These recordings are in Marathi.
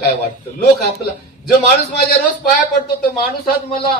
काय वाटतं? लोक आपला जो माणूस माझ्या रोज पाया पडतो तो माणूस आज मला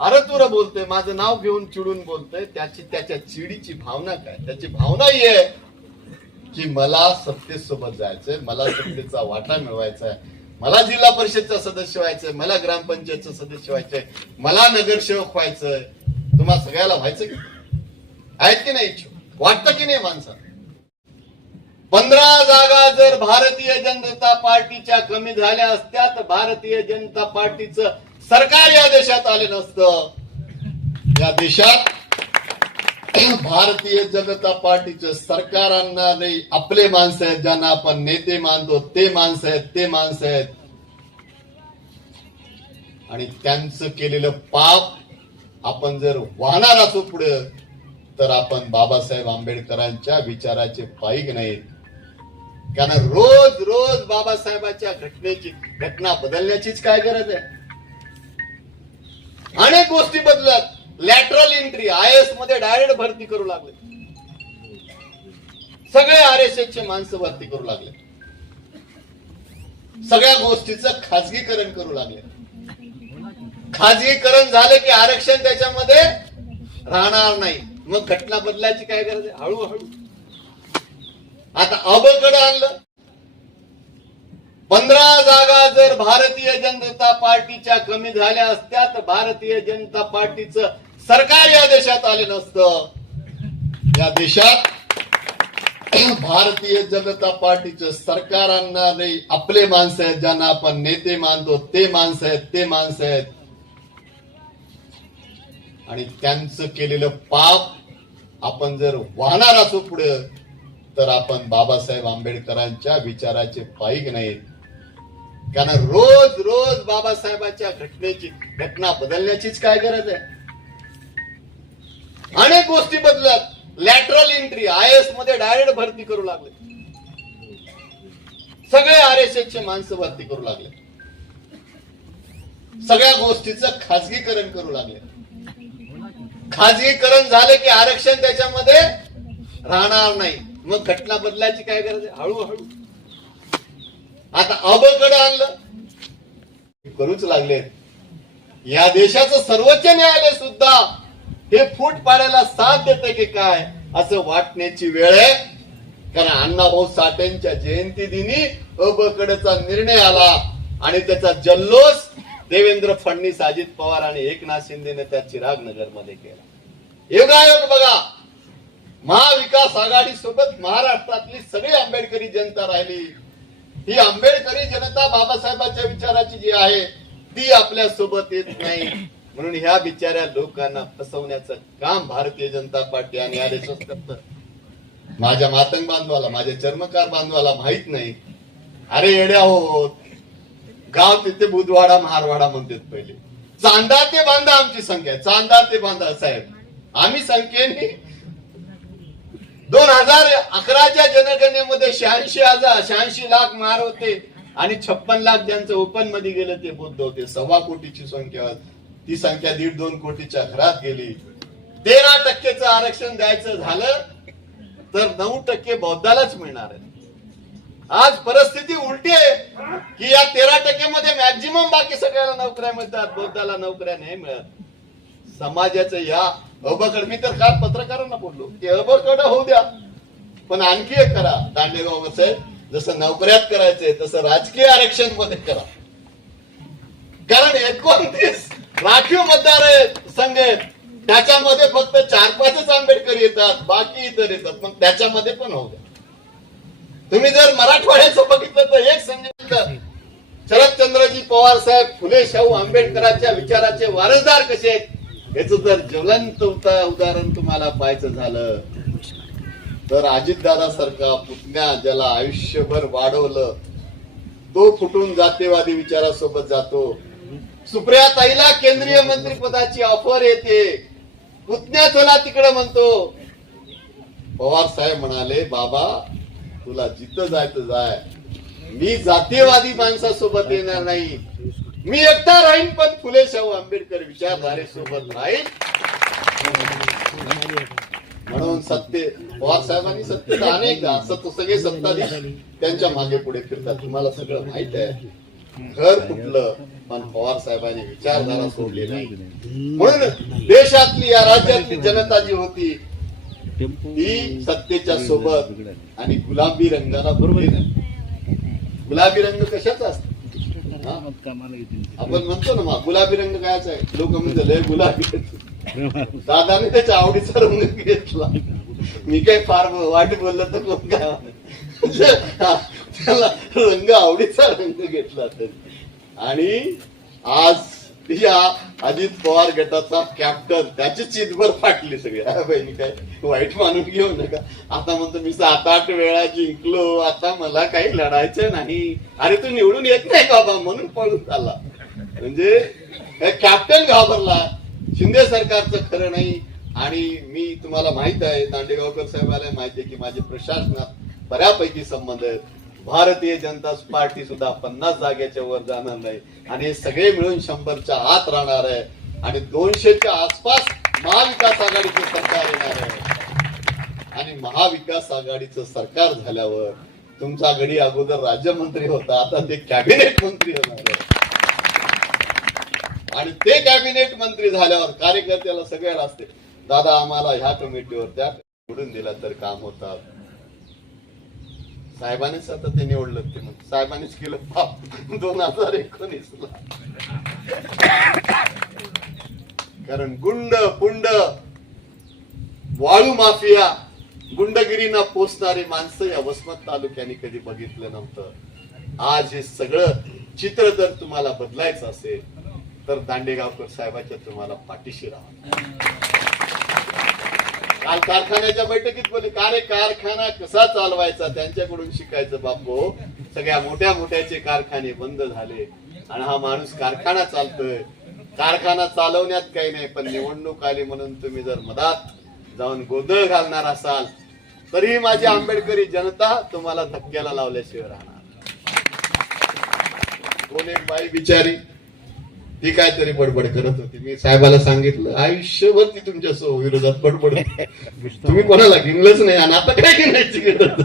अरतुर बोलतोय. माझं नाव घेऊन चिडून बोलतोय. त्याची त्याच्या चिडीची भावना काय? त्याची भावना ही आहे की मला सत्तेसोबत जायचंय मला सत्तेचा वाटा मिळवायचा आहे मला जिल्हा परिषदचा सदस्य व्हायचंय मला ग्रामपंचायतचं सदस्य व्हायचंय मला नगरसेवक व्हायचंय. तुम्हाला सगळ्याला व्हायचं की आहेत की नाही इच्छुक? वाटतं की नाही माणसाला? पंधरा जागा जर भारतीय जनता पार्टीच्या कमी झाल्या असत्या तर भारतीय जनता पार्टीचं सरकार या देशात आले नसतं. या देशात भारतीय जनता पार्टीचं सरकारांना नाही आपले माणसं आहेत ज्यांना आपण नेते मानतो ते माणसं आहेत ते माणसं आहेत. आणि त्यांचं केलेलं पाप आपण जर वाहणार असू पुढे तर आपण बाबासाहेब आंबेडकरांच्या विचाराचे पाईक नाहीत. कारण रोज रोज बाबासाहेबांच्या घटनेची घटना बदलण्याचीच काय गरज आहे? अनेक गोष्टी बदलत. लॅटरल एंट्री आय एसमध्ये डायरेक्ट भरती करू लागले. सगळे आर एस एस चे माणसं भरती करू लागले. सगळ्या गोष्टीचं खाजगीकरण करू लागले. खाजगीकरण झालं की आरक्षण त्याच्यामध्ये राहणार नाही. मग घटना बदलायची काय गरज आहे? हळूहळू. आता अबकडे आणलं. पंधरा जागा जर भारतीय जनता पार्टीच्या कमी झाल्या असत्या तर भारतीय जनता पार्टीचं सरकार या देशात आले नसतं. या देशात भारतीय जनता पार्टीचं सरकार आणणार नाही आपले माणसं आहेत ज्यांना आपण नेते मानतो ते माणसं आहेत ते माणसं आहेत. आणि त्यांचं केलेलं पाप आपण जर वाहणार असू पुढे तर आपण बाबासाहेब आंबेडकरांच्या विचाराचे पाईक नाहीत. कारण रोज रोज बाबासाहेबांच्या घटनेची घटना बदलण्याचीच काय गरज आहे? अनेक गोष्टी बदलत. लॅटरल एंट्री आय एसमध्ये डायरेक्ट भरती करू लागले. सगळे आर एस एस चे माणसं भरती करू लागले. सगळ्या गोष्टीचं खाजगीकरण करू लागले. खाजगीकरण झालं की आरक्षण त्याच्यामध्ये राहणार नाही. मग घटना बदलायची काय गरज आहे? हळूहळू. आता अबकडे आणलं. करूच लागले या देशाचं सर्वोच्च न्यायालय सुद्धा हे फूट पाडायला साथ देते की काय? असं वाटण्याची वेळ आहे. कारण अण्णाभाऊ साठेंच्या जयंती दिनी अबकडचा निर्णय आला. आणि त्याचा जल्लोष देवेंद्र फडणवीस अजित पवार आणि एकनाथ शिंदेने त्या चिराग नगरमध्ये केला योगायोग बघा. महाविकास आघाडी सोबत महाराष्ट्रातली सगळी आंबेडकरी जनता राहिली. ही आंबेडकरी जनता बाबासाहेबांच्या विचाराची जी आहे ती आपल्यासोबत येत नाही. म्हणून ह्या बिचाऱ्या लोकांना फसवण्याचं काम भारतीय जनता पार्टी आणि आर एस एस करत माझ्या मातंग बांधवाला माझ्या चर्मकार बांधवाला माहीत नाही. अरे येड्या हो गाव तिथे बुधवाडा महारवाडा म्हणतात पहिले. चांदा ते बांधा आमची संख्या चांदा ते बांधा साहेब. आम्ही संख्येने दोन हजार अकराच्या जनगणनेमध्ये शहाऐंशी हजार शहाऐंशी लाख मार होते आणि छप्पन लाख ज्यांचं ओपनमध्ये गेलं ते बुद्ध होते. सव्वा कोटीची संख्या ती संख्या दीड दोन कोटीच्या घरात गेली. तेरा टक्केच आरक्षण द्यायचं झालं तर नऊ टक्के बौद्धालाच मिळणार आहे. आज परिस्थिती उलटी आहे की या तेरा टक्के मध्ये मॅक्झिमम बाकी सगळ्याला नोकऱ्या मिळतात बौद्धाला नोकऱ्या नाही मिळत. समाजाचं या अबकड मी तर काल पत्रकारांना बोललो की अबकड होऊ द्या. पण आणखी एक करा दांडेगाव साहेब. जसं नोकऱ्यात करायचंय तसं राजकीय आरक्षणमध्ये करा. कारण एकोणतीस राखीव मतदार आहेत संघ आहेत. त्याच्यामध्ये फक्त चार पाचच आंबेडकर येतात बाकी इतर येतात. मग त्याच्यामध्ये पण होऊ द्या. तुम्ही जर मराठवाड्याचं बघितलं तर एक संजय शरदचंद्रजी पवार साहेब फुले शाहू आंबेडकरांच्या विचाराचे वारसदार कसे आहेत? याच जर ज्वलंत उता- उदाहरण तुम्हाला पाहायचं झालं तर अजितदादा सारखा पुतण्या ज्याला आयुष्यभर वाढवलं तो फुटून जातेवादी विचारासोबत जातो. सुप्रिया ताईला केंद्रीय मंत्रिपदाची ऑफर येते. पुतण्या तुला तिकडे म्हणतो. पवार साहेब म्हणाले बाबा तुला जिथं जायचं जाय. मी जातीयवादी माणसासोबत येणार नाही. मी एकटा राहीन पण फुले शाहू आंबेडकर विचारधारे सोबत राहील म्हणून सत्ते पवार साहेबांनी सत्तेत अनेकदा सत सगळे सत्ताधीश त्यांच्या मागे पुढे फिरतात तुम्हाला सगळं माहीत आहे. घर फुटलं पण पवार साहेबांनी विचारधारा सोडली नाही. म्हणून देशातली या राज्यातली जनता जी होती ती सत्तेच्या सोबत आणि गुलाबी रंगाला बरोबर गुलाबी रंग कशाचा असतो? आपण म्हणतो ना मग गुलाबी रंग कायचा आहे? लोक लय गुलाबी दादाने त्याच्या आवडीचा रंग घेतला. मी काय फार वाईट बोललं तर कोण काय. त्याला रंग आवडीचा रंग घेतला आणि आज या अजित पवार गटाचा कॅप्टन त्याची चितभर फाटली सगळी. बहिणी काय वाईट मानून घेऊ नका. आता म्हणतो मी सात आठ वेळा जिंकलो आता मला काही लढायचं नाही. अरे तू निवडून येत नाही बाबा? म्हणून पळून चालला. म्हणजे कॅप्टन घाबरला. शिंदे सरकारचं खरं नाही. आणि मी तुम्हाला माहीत आहे दांडेगावकर साहेबाला माहिती आहे की माझे प्रशासनात बऱ्यापैकी संबंध आहेत. भारतीय जनता पार्टी सुद्धा पन्नास जागेच्या वर जाणार नाही. आणि हे सगळे मिळून शंभरच्या आत राहणार आहे. आणि दोनशेच्या आसपास महाविकास आघाडीचं सरकार येणार आहे. आणि महाविकास आघाडीचं सरकार झाल्यावर तुमचा गडी अगोदर राज्यमंत्री होता आता ते कॅबिनेट मंत्री होणार आहे. आणि ते कॅबिनेट मंत्री झाल्यावर कार्यकर्त्याला सगळ्या असते दादा आम्हाला ह्या कमिटीवर त्या निवडून दिला तर काम होतात. साहेबांनीच आता ते निवडलं ते मग. साहेबांनीच केलं. पाप. दोन हजार एकोणीसला. कारण गुंड पुंड वाळू माफिया गुंडगिरीना पोचणारी माणसं या वसमत तालुक्याने कधी बघितलं नव्हतं. आज हे सगळं चित्र जर तुम्हाला बदलायचं असेल तर दांडेगावकर साहेबाच्या तुम्हाला पाठीशी राहा. काल कारखान्याच्या बैठकीत बोलले का रे कारखाना कसा चालवायचा? त्यांच्याकडून शिकायचं बापू. सगळ्या मोठ्या मोठ्याचे कारखाने बंद झाले आणि हा माणूस कारखाना चालतोय. कारखाना चालवण्यात काही नाही पण निवडणूक आली म्हणून तुम्ही जर मधात जाऊन गोंधळ घालणार असाल तरी माझी आंबेडकरी जनता तुम्हाला धक्क्याला लावल्याशिवाय राहणार. कोण एक बाई बिचारी ती काहीतरी बडबड करत होती. मी साहेबाला सांगितलं आयुष्यभर ती तुमच्या सो विरोधात बडबड तुम्ही कोणाला गिनलंच नाही आणि आता काय गिनायची गरज?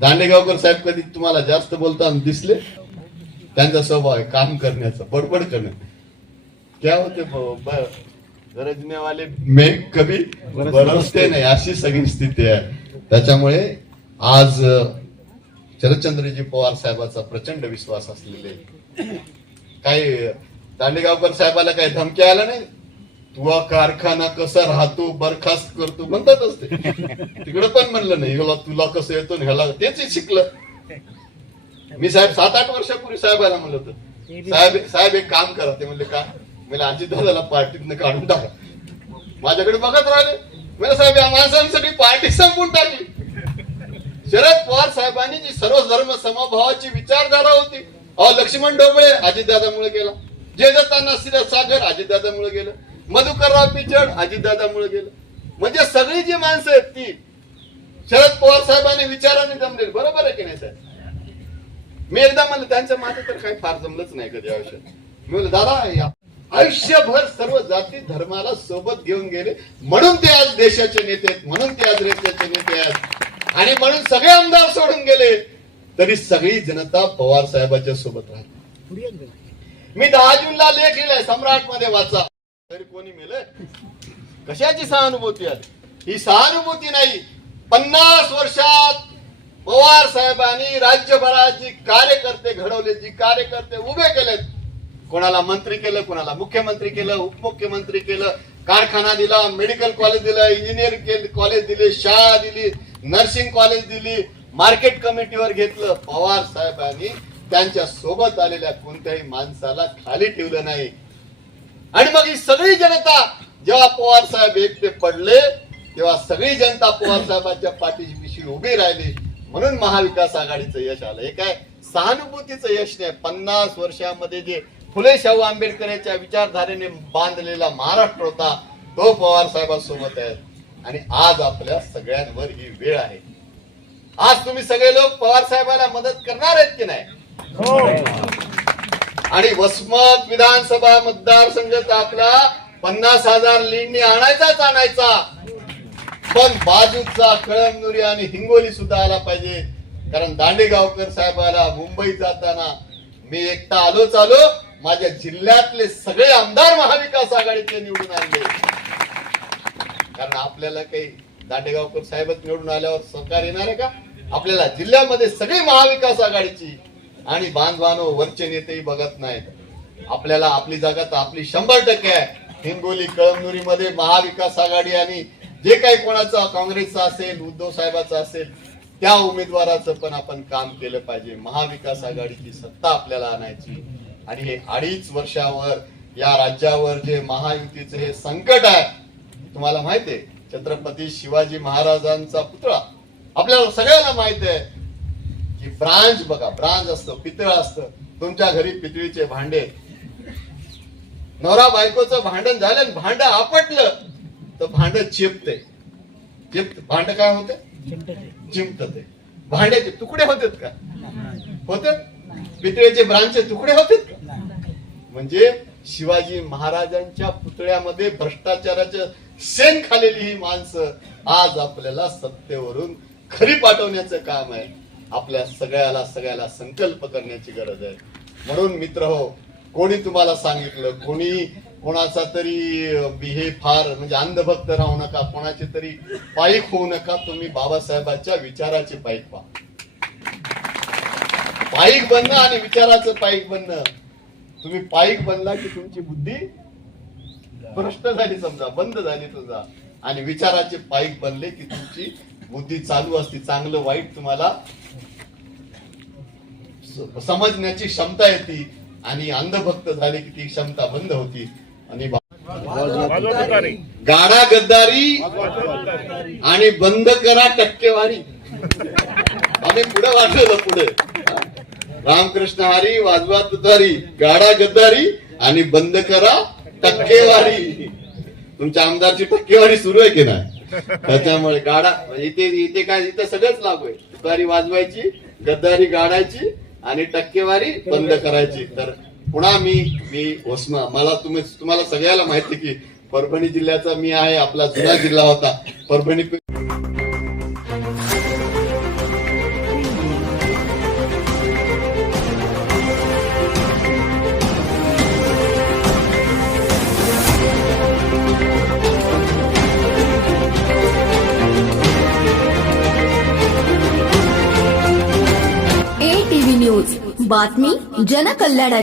दांडेगावकर साहेब कधी तुम्हाला जास्त बोलताना दिसले? त्यांचा स्वभाव आहे काम करण्याचा बडबड करणं. क्या होते गरजने वाले मे कभी बरसते नाही अशी सगळी स्थिती आहे. त्याच्यामुळे आज शरदचंद्रजी पवार साहेबाचा प्रचंड विश्वास असलेले काही दांडेगावकर साहेबाला काही धमकी आला नाही? तुझा कारखाना कसा राहतो बरखास्त करतो म्हणतातच ते तिकडे पण म्हणलं नाही ह्याला तुला कसं येतो ह्याला तेच शिकलं. मी साहेब सात आठ वर्षापूर्वी साहेबाला म्हणलं होतं. साहेब साहेब एक काम करा. ते म्हणले का? मला अजित दादाला पार्टीतनं काढून टाका. माझ्याकडे बघत राहिले. मला साहेब या माणसांसाठी पार्टी संपून टाकली. शरद पवार साहेबांनी जी सर्व धर्म समभावाची विचारधारा होती अहो लक्ष्मण ढोबळे अजितदादामुळे गेला. जयदत्तांना सिरज सागर अजितदादामुळे गेलं. मधुकरराव पिचड अजितदादामुळे गेलं. म्हणजे सगळी जी माणसं आहेत ती शरद पवार साहेबांनी विचाराने जमलेली बरोबर आहे की नाही साहेब? मी एकदा म्हणलं त्यांचं माझं तर काही फार जमलंच नाही कधी आयुष्यात. मी म्हणलं दादा या- आयुष्यभर सर्व जाती धर्माला सोबत घेऊन गेले. म्हणून ते आज देशाचे नेते आहेत म्हणून ते आज राज्याचे नेते आहेत. आणि म्हणून सगळे आमदार सोडून गेले. तरी सगळी जनता पवार साहेबाच्या सोबत राहिली. मी दहा जूनला लेख लिहिलाय सम्राटमध्ये वाचा. तरी कोणी मेलय? कशाची सहानुभूती आली ही सहानुभूती नाही. पन्नास वर्षात पवार साहेबांनी राज्यभरात जी कार्यकर्ते घडवले जी कार्यकर्ते उभे केलेत. कोणाला मंत्री केलं कोणाला मुख्यमंत्री केलं उपमुख्यमंत्री केलं कारखाना दिला मेडिकल कॉलेज दिलं इंजिनिअरिंग कॉलेज दिले शाळा दिली नर्सिंग कॉलेज दिली मार्केट कमिटीवर घेतलं पवार साहेबांनी त्यांच्यासोबत आलेल्या कोणत्याही माणसाला खाली ठेवलं नाही. आणि मग ही सगळी जनता जेव्हा पवार साहेब एकटे पडले तेव्हा सगळी जनता पवार साहेबांच्या पाठीशी उभी राहिली. म्हणून महाविकास आघाडीचं यश आलं. हे काय? सहानुभूतीचं यश नाही. पन्नास वर्षामध्ये जे फुले शाहू आंबेडकरांच्या विचारधारेने बांधलेला महाराष्ट्र होता तो पवार साहेबांसोबत आहे. आणि आज आपल्या सगळ्यांवर ही वेळ आहे. आज तुम्ही सगळे लोक पवार साहेबाला मदत करणार आहेत की नाही? आणि वसमत विधानसभा मतदारसंघ आपला पन्नास हजार लीडने आणायचाच आणायचा. पण बाजूचा कळमनुरी आणि हिंगोली सुद्धा आला पाहिजे. कारण दांडेगावकर साहेबाला मुंबईत जाताना मी एकटा आलो माझ्या जिल्ह्यातले सगळे आमदार महाविकास आघाडीचे निवडून आणले. कारण आपल्याला काही दांडेगावकर साहेबच निवडून आल्यावर सरकार येणार आहे का? आपल्याला जिल्ह्यामध्ये सगळी महाविकास आघाडीची आणि बांधवानो वरचे नेतेही बघत नाहीत. आपल्याला आपली जागा तर आपली शंभर टक्के आहे. हिंगोली कळमनुरीमध्ये महाविकास आघाडी आणि जे काही कोणाचा काँग्रेसचा असेल उद्धव साहेबाचा असेल त्या उमेदवाराचं पण आपण काम केलं पाहिजे. महाविकास आघाडीची सत्ता आपल्याला आणायची. आणि हे अडीच वर्षावर या राज्यावर जे महायुतीचं हे संकट आहे तुम्हाला माहिती आहे छत्रपती शिवाजी महाराजांचा पुतळा. आपल्याला सगळ्यांना माहीत आहे की ब्रांच बघा ब्रांच असतं पितळ असतं. तुमच्या घरी पितळीचे भांडे. नवरा बायकोचं भांडण झालं भांड आपटलं तर भांड चिपते. चिप भांड काय होते? चिमत ते भांड्याचे तुकडे होतात का? होते? पितळेचे ब्रांचचे तुकडे होतात का? म्हणजे शिवाजी महाराजांच्या पुतळ्यामध्ये भ्रष्टाचाराच्या सेन खालेली ही माणसं आज आपल्याला सत्तेवरून खरी पाठवण्याचं काम आहे. आपल्या सगळ्याला सगळ्याला संकल्प करण्याची गरज आहे. म्हणून मित्र हो कोणी तुम्हाला सांगितलं कोणी कोणाचा तरी हे फार म्हणजे अंधभक्त राहू नका कोणाचे तरी पाईक होऊ नका तुम्ही बाबासाहेबांच्या विचाराचे पाईक व्हा पाईक बनणं आणि विचाराचं पाईक बनणं तुम्ही पाईक बनला की तुमची बुद्धी भ्रष्ट झाली समजा बंद झाली तुझा आणि विचाराचे पाईक बनले की तुमची बुद्धी चालू असते चांगलं वाईट तुम्हाला समजण्याची क्षमता येते आणि अंधभक्त झाले की ती क्षमता बंद होती. आणि गाडा गद्दारी आणि बंद करा टक्केवारी. आम्ही पुढे वाटलं पुढे. रामकृष्ण हरी वाजवा तुतारी गाडा गद्दारी आणि बंद करा टक्केवारी. तुमच्या आमदारची टक्केवारी सुरू आहे की नाही? त्याच्यामुळे गाडा इथे इथे काय इथे सगळंच लागू आहे. तुतारी वाजवायची गद्दारी गाडायची आणि टक्केवारी बंद करायची. तर पुन्हा मी मी ओस्मा मला तुम्ही तुम्हाला सगळ्याला माहिती की परभणी जिल्ह्याचा मी आहे आपला जुना जिल्हा होता. परभणी बातमी जनकल्याण